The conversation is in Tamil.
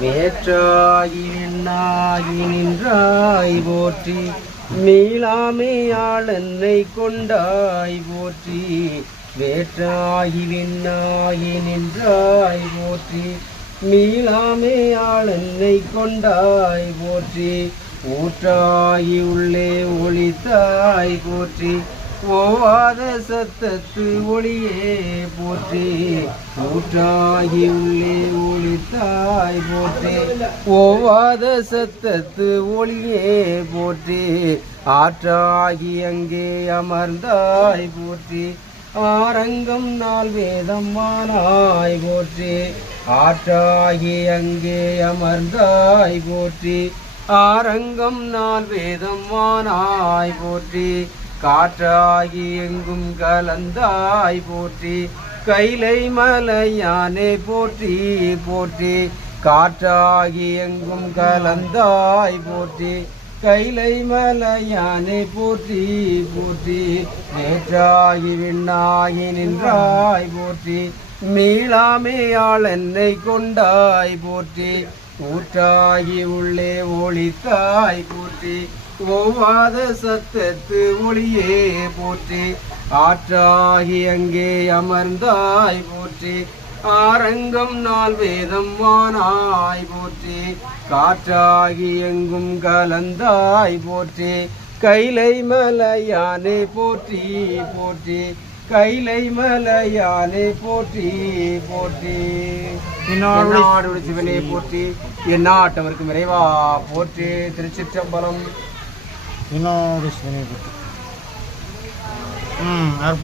வேற்றாகி விண்ணாகி நின்றாய் போற்றி மீளாமையாள் என்னை கொண்டாய் போற்றி வேற்றாகி விண்ணாகி நின்றாய் போற்றி மீளாமையாள் என்னை கொண்டாய் போற்றி ஊற்றாகி உள்ளே ஒளித்தாய் போற்றி ஓவாத சத்தத்து ஒளியே போற்றி ஊற்றாகி உள்ளே ஒளித்தாய் போற்றி ஓவாத சத்தத்து ஒளியே போற்றி ஆற்றாகி அங்கே அமர்ந்தாய் போற்றி ஆரங்கம் நாள் வேதம் மானாய் போற்றி ஆற்றாகி அங்கே அமர்ந்தாய் போற்றி ஆரங்கம் நாள் வேதம் மானாய் போற்றி காற்றாகி எங்கும் கலந்தாய் போற்றி கைலை மலையானே போற்றி போற்றி காற்றாகி எங்கும் கலந்தாய் போற்றி கைலை மலையானே போற்றி போற்றி நேற்றாகி விண்ணாகி நின்றாய் போற்றி மீளாமையாள் என்னை கொண்டாய் போற்றி ஊற்றாகி உள்ளே ஒளித்தாய் போற்றி ஓவாத சத்தத்து ஒளியே போற்றி ஆற்றாகி அங்கே அமர்ந்தாய் போற்றி ஆரங்கம் நாள் வேதம் வானாய் போற்றி காற்றாகி எங்கும் கலந்தாய் போற்றி கைலை மலையானே போற்றி போற்றி கைலை மலையானே போற்றி போற்றி என்னாடு சிவனே போற்றி எந்நாட்டவருக்கு விரைவா போற்றி திருச்சிற்றம்பலம் இன்னொரு சிவனை போற்றி